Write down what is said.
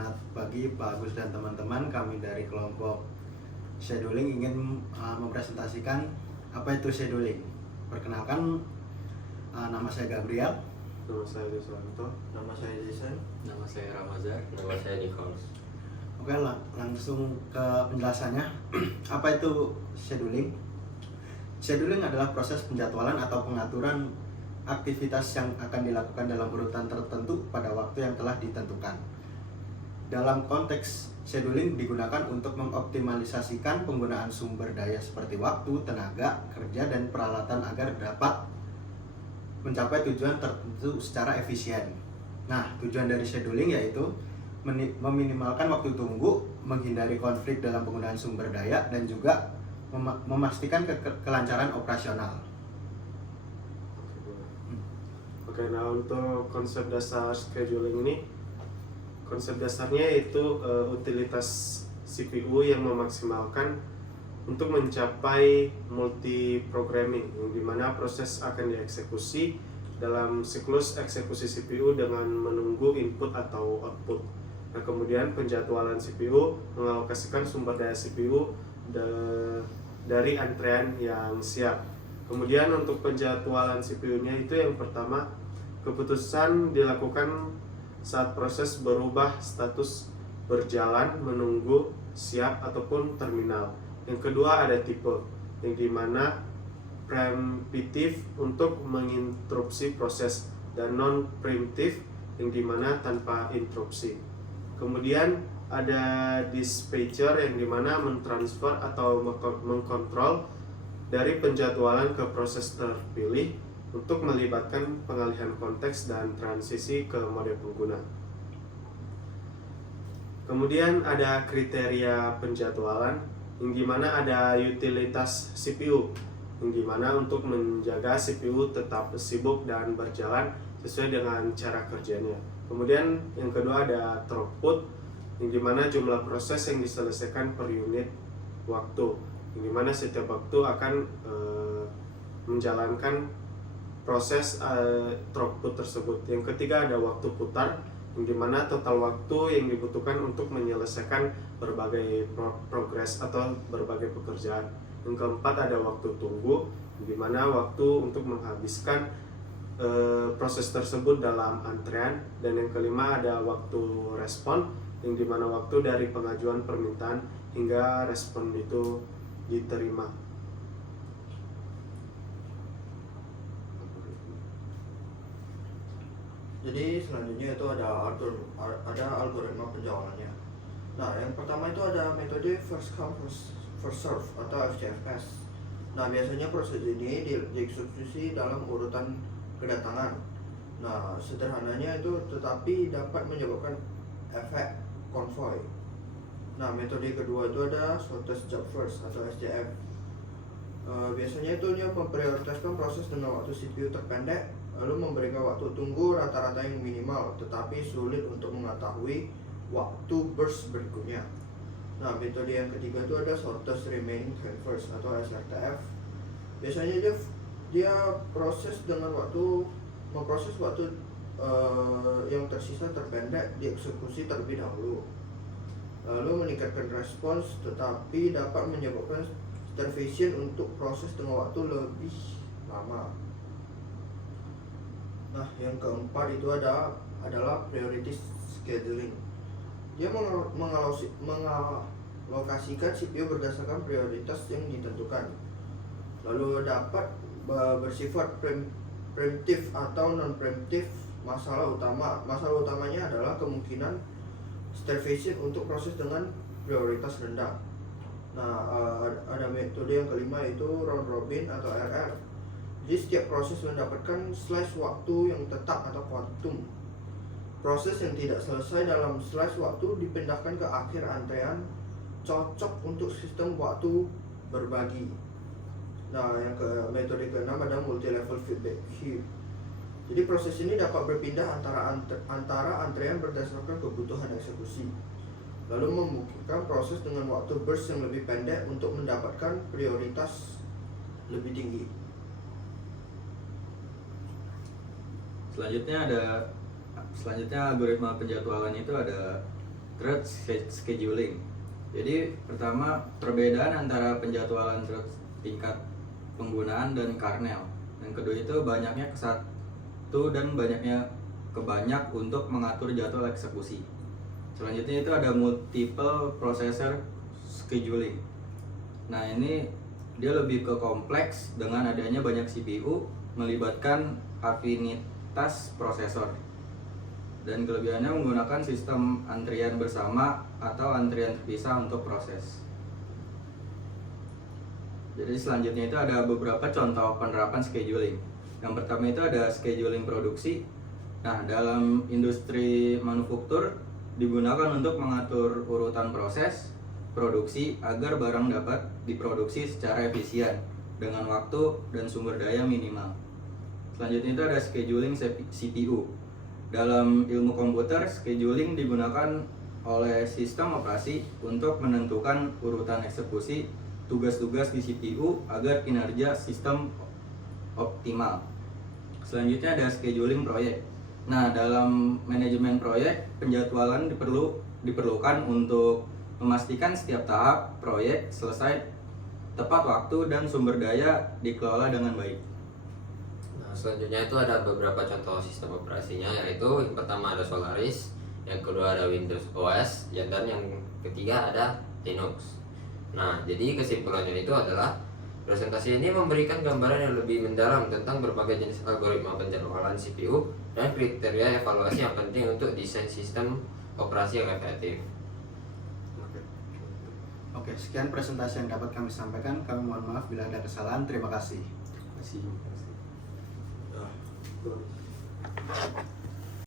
Selamat pagi Pak Agus dan teman-teman. Kami dari kelompok scheduling ingin mempresentasikan apa itu scheduling. Perkenalkan, nama saya Gabriel. Nama saya Desanto. Nama saya Jason. Nama saya Ramazar. Nama saya Nichols. Oke, langsung ke penjelasannya. Apa itu scheduling? Scheduling adalah proses penjadwalan atau pengaturan aktivitas yang akan dilakukan dalam urutan tertentu pada waktu yang telah ditentukan. Dalam konteks scheduling digunakan untuk mengoptimalisasikan penggunaan sumber daya seperti waktu, tenaga, kerja, dan peralatan agar dapat mencapai tujuan tertentu secara efisien. Nah, tujuan dari scheduling yaitu meminimalkan waktu tunggu, menghindari konflik dalam penggunaan sumber daya, dan juga memastikan kelancaran operasional. Oke, nah untuk konsep dasar scheduling ini, konsep dasarnya yaitu utilitas CPU yang memaksimalkan untuk mencapai multi-programming, yang dimana proses akan dieksekusi dalam siklus eksekusi CPU dengan menunggu input atau output. Nah, kemudian penjadwalan CPU mengalokasikan sumber daya CPU dari antrean yang siap. Kemudian untuk penjadwalan CPU-nya itu yang pertama, keputusan dilakukan saat proses berubah status berjalan, menunggu, siap, ataupun terminal. Yang kedua ada tipe, yang dimana preemptif untuk menginterupsi proses, dan non-preemptif yang dimana tanpa interupsi. Kemudian ada dispatcher yang dimana mentransfer atau mengkontrol dari penjadwalan ke proses terpilih untuk melibatkan pengalihan konteks dan transisi ke mode pengguna. Kemudian ada kriteria penjadwalan, yang dimana ada utilitas CPU, yang dimana untuk menjaga CPU tetap sibuk dan berjalan sesuai dengan cara kerjanya. Kemudian yang kedua ada throughput, yang dimana jumlah proses yang diselesaikan per unit waktu, yang dimana setiap waktu akan menjalankan proses throughput tersebut. Yang ketiga ada waktu putar, yang dimana total waktu yang dibutuhkan untuk menyelesaikan berbagai progres atau berbagai pekerjaan. Yang keempat ada waktu tunggu, yang dimana waktu untuk menghabiskan proses tersebut dalam antrean. Dan yang kelima ada waktu respon, yang dimana waktu dari pengajuan permintaan hingga respon itu diterima. Jadi selanjutnya itu ada algoritma penjadwalannya. Nah, yang pertama itu ada metode first come first serve atau FCFS. Nah, biasanya proses ini dieksekusi dalam urutan kedatangan. Nah, sederhananya itu tetapi dapat menyebabkan efek konvoy. Nah, metode kedua itu ada shortest job first atau SJF. Biasanya itu dia memprioritaskan proses dengan waktu CPU terpendek, lalu memberikan waktu tunggu rata-rata yang minimal, tetapi sulit untuk mengetahui waktu burst berikutnya. Nah, metode yang ketiga itu ada shortest remaining time first atau SRTF. Biasanya dia memproses waktu yang tersisa terpendek dieksekusi terlebih dahulu, lalu meningkatkan respons, tetapi dapat menyebabkan starvation untuk proses dengan waktu lebih lama. Nah, yang keempat itu adalah priority scheduling. Dia mengalokasikan CPU berdasarkan prioritas yang ditentukan, lalu dapat bersifat preemptif atau non-preemptif. Masalah utamanya adalah kemungkinan starvation untuk proses dengan prioritas rendah. Nah, ada metode yang kelima yaitu round robin atau RR. Jadi setiap proses mendapatkan slice waktu yang tetap atau quantum. Proses yang tidak selesai dalam slice waktu dipindahkan ke akhir antrean, cocok untuk sistem waktu berbagi. Nah, metode ke-6 ada multi level feedback queue. Jadi proses ini dapat berpindah antara antrean berdasarkan kebutuhan eksekusi, lalu memungkinkan proses dengan waktu burst yang lebih pendek untuk mendapatkan prioritas lebih tinggi. Selanjutnya algoritma penjadwalan itu ada thread scheduling. Jadi pertama, perbedaan antara penjadwalan thread tingkat penggunaan dan kernel. Yang kedua itu banyaknya ke satu dan banyaknya ke banyak untuk mengatur jadwal eksekusi. Selanjutnya itu ada multiple processor scheduling. Nah, ini dia lebih ke kompleks dengan adanya banyak CPU, melibatkan afinitas prosesor. Dan kelebihannya menggunakan sistem antrian bersama atau antrian terpisah untuk proses. Jadi selanjutnya itu ada beberapa contoh penerapan scheduling. Yang pertama itu ada scheduling produksi. Nah, dalam industri manufaktur digunakan untuk mengatur urutan proses produksi agar barang dapat diproduksi secara efisien dengan waktu dan sumber daya minimal. Selanjutnya itu ada scheduling CPU. Dalam ilmu komputer, scheduling digunakan oleh sistem operasi untuk menentukan urutan eksekusi tugas-tugas di CPU agar kinerja sistem optimal. Selanjutnya ada scheduling proyek. Nah, dalam manajemen proyek, penjadwalan diperlukan untuk memastikan setiap tahap proyek selesai tepat waktu dan sumber daya dikelola dengan baik. Nah, selanjutnya itu ada beberapa contoh sistem operasinya, yaitu yang pertama ada Solaris, yang kedua ada Windows OS, dan yang ketiga ada Linux. Nah, jadi kesimpulannya itu adalah presentasi ini memberikan gambaran yang lebih mendalam tentang berbagai jenis algoritma penjadwalan CPU dan kriteria evaluasi yang penting untuk desain sistem operasi yang efektif. Oke, sekian presentasi yang dapat kami sampaikan. Kami mohon maaf bila ada kesalahan. Terima kasih. Terima kasih. Tuh.